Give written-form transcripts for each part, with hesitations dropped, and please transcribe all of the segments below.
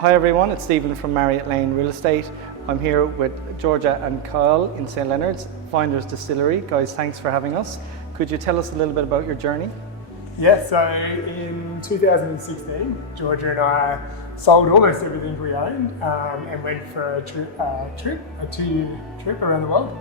Hi everyone, it's Stephen from Marriott Lane Real Estate. I'm here with Georgia and Kyle in St Leonards, Finders Distillery. Guys, thanks for having us. Could you tell us a little bit about your journey? Yeah, so in 2016, Georgia and I sold almost everything we owned and went for a 2-year trip around the world.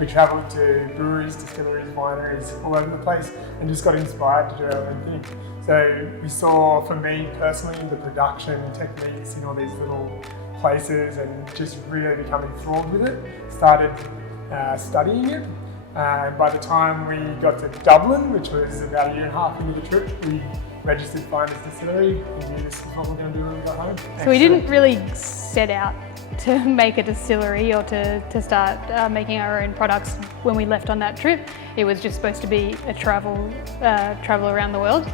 We travelled to breweries, distilleries, wineries, all over the place, and just got inspired to do our own thing. So we saw, for me personally, the production techniques in all these little places and just really become enthralled with it. Started studying it. By the time we got to Dublin, which was about a year and a half into the trip, we registered Finders Distillery and knew this is what we're going to do when we got home. So we didn't really set out to make a distillery or to start making our own products when we left on that trip. It was just supposed to be a travel around the world.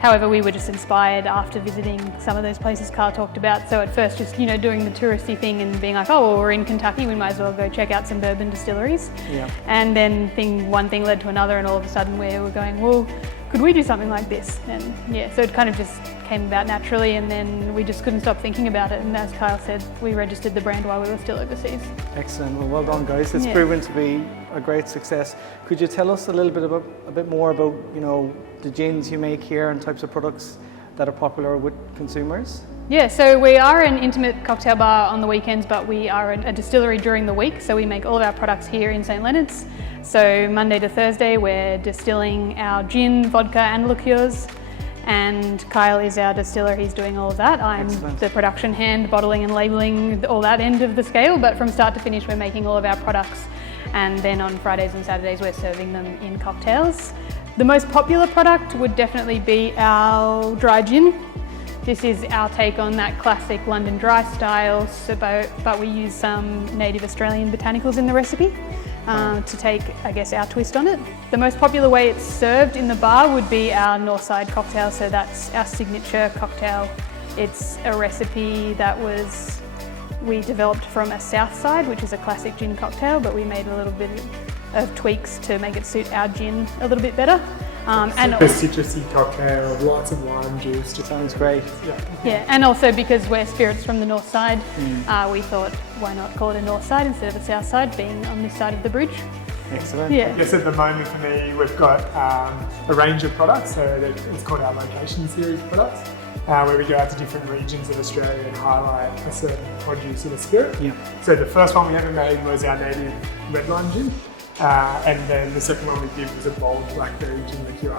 However, we were just inspired after visiting some of those places Carl talked about. So at first just, doing the touristy thing and being like, oh, well, we're in Kentucky, we might as well go check out some bourbon distilleries. Yeah. And then one thing led to another, and all of a sudden we were going, well, could we do something like this? And yeah, so it kind of just came about naturally, and then we just couldn't stop thinking about it. And as Kyle said, we registered the brand while we were still overseas. Excellent. Well done, guys. It's proven to be a great success. Could you tell us a bit more about the gins you make here and types of products that are popular with consumers? Yeah, so we are an intimate cocktail bar on the weekends, but we are a distillery during the week. So we make all of our products here in St Leonards. So Monday to Thursday, we're distilling our gin, vodka and liqueurs. And Kyle is our distiller, he's doing all of that. I'm Excellent. The production hand, bottling and labelling, all that end of the scale, but from start to finish we're making all of our products. And then on Fridays and Saturdays we're serving them in cocktails. The most popular product would definitely be our dry gin. This is our take on that classic London dry style, but we use some native Australian botanicals in the recipe. To take, I guess, our twist on it. The most popular way it's served in the bar would be our Northside cocktail, so that's our signature cocktail. It's a recipe that we developed from a Southside, which is a classic gin cocktail, but we made a little bit of tweaks to make it suit our gin a little bit better. And a citrusy cocktail, lots of lime juice. Sounds great. Yeah, and also because we're spirits from the north side, we thought, why not call it a north side instead of a south side, being on this side of the bridge. Excellent. Yeah. Yes, at the moment for me, we've got a range of products, so it's called our Location Series products, where we go out to different regions of Australia and highlight a certain produce in a spirit. Yeah. So the first one we ever made was our native red lime gin. And then the second one we did was a bold blackberry gin liqueur.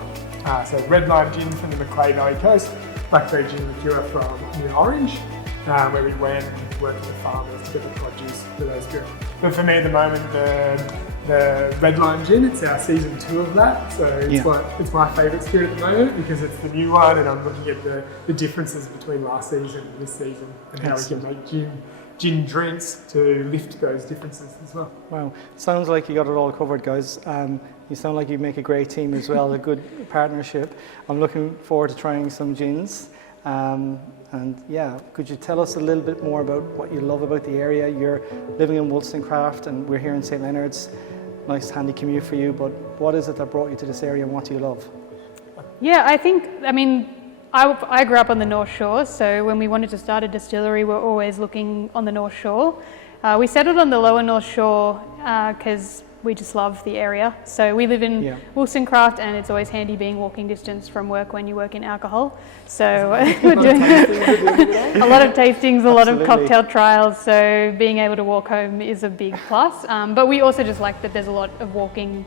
So red lime gin from the Macleay Valley Coast, blackberry gin liqueur from New Orange, where we went and worked with farmers to get the produce for those spirits. But for me at the moment, the red lime gin, it's our season 2 of that. So it's my favourite spirit at the moment because it's the new one, and I'm looking at the differences between last season and this season and how we can make gin drinks to lift those differences as well. Wow, sounds like you got it all covered, guys. You sound like you make a great team as well, a good partnership. I'm looking forward to trying some gins. And yeah, could you tell us a little bit more about what you love about the area? You're living in Wollstonecraft and we're here in St Leonards. Nice handy commute for you, but what is it that brought you to this area and what do you love? Yeah, I grew up on the North Shore, so when we wanted to start a distillery, we're always looking on the North Shore. We settled on the lower North Shore because we just love the area. So we live in Wollstonecraft, and it's always handy being walking distance from work when you work in alcohol. So we're doing a lot of tastings, a lot of cocktail trials, so being able to walk home is a big plus. But we also just like that there's a lot of walking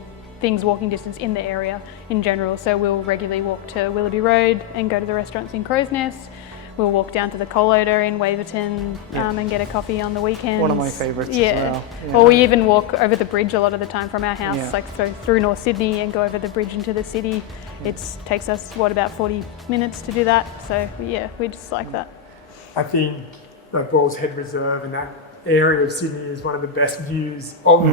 distance in the area in general. So we'll regularly walk to Willoughby Road and go to the restaurants in Crow's Nest. We'll walk down to the Coaloader in Waverton and get a coffee on the weekends. One of my favourites as well. Yeah. Or we even walk over the bridge a lot of the time from our house, like through North Sydney and go over the bridge into the city. It takes us, about 40 minutes to do that. So yeah, we just like that. I think the Balls Head Reserve and that area of Sydney is one of the best views of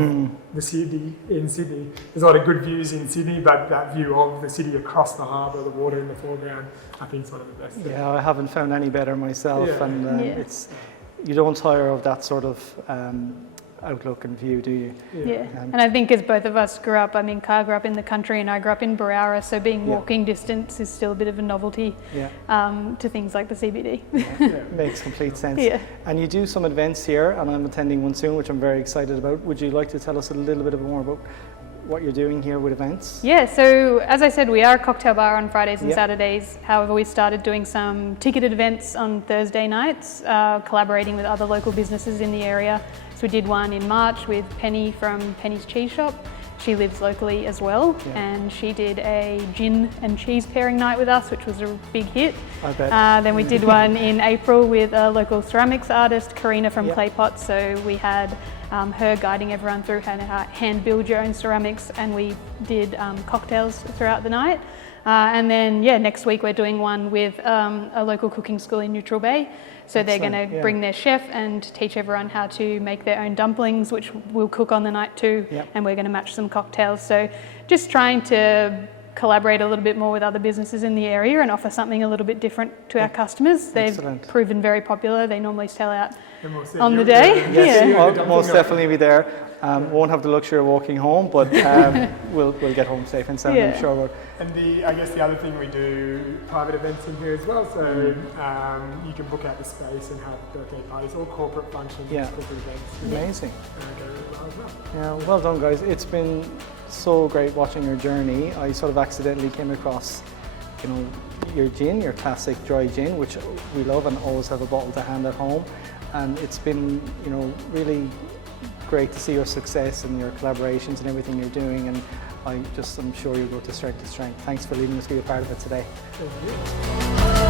the city in Sydney. There's a lot of good views in Sydney, but that view of the city across the harbour, the water in the foreground, I think is one of the best. Yeah, I haven't found any better myself, and you don't tire of that sort of outlook and view, do you? Yeah, and I think as both of us grew up, I mean, Kai grew up in the country and I grew up in Barara, so being walking distance is still a bit of a novelty to things like the CBD. Makes complete sense. Yeah. And you do some events here, and I'm attending one soon, which I'm very excited about. Would you like to tell us a little bit more about what you're doing here with events? Yeah, so as I said, we are a cocktail bar on Fridays and Saturdays. However, we started doing some ticketed events on Thursday nights, collaborating with other local businesses in the area. So we did one in March with Penny from Penny's Cheese Shop. She lives locally as well, and she did a gin and cheese pairing night with us, which was a big hit. I bet. Then we did one in April with a local ceramics artist, Karina from Clay Pot. So we had her guiding everyone through how to hand build your own ceramics, and we did cocktails throughout the night. And then, next week we're doing one with a local cooking school in Neutral Bay. So they're going to bring their chef and teach everyone how to make their own dumplings, which we'll cook on the night too. And we're going to match some cocktails. So just trying to collaborate a little bit more with other businesses in the area and offer something a little bit different to our customers. They've proven very popular. They normally sell out on the day. I'll most definitely be there. Won't have the luxury of walking home, but we'll get home safe and sound, I'm sure. And I guess the other thing, we do private events in here as well, so you can book out the space and have birthday parties or corporate functions, corporate events. Amazing. Go really well as well. Yeah, well done, guys. It's been so great watching your journey. I sort of accidentally came across, your gin, your classic dry gin, which we love and always have a bottle to hand at home. And it's been, really great to see your success and your collaborations and everything you're doing, and I'm sure you'll go to strength to strength. Thanks for leaving us be a part of it today. Thank you.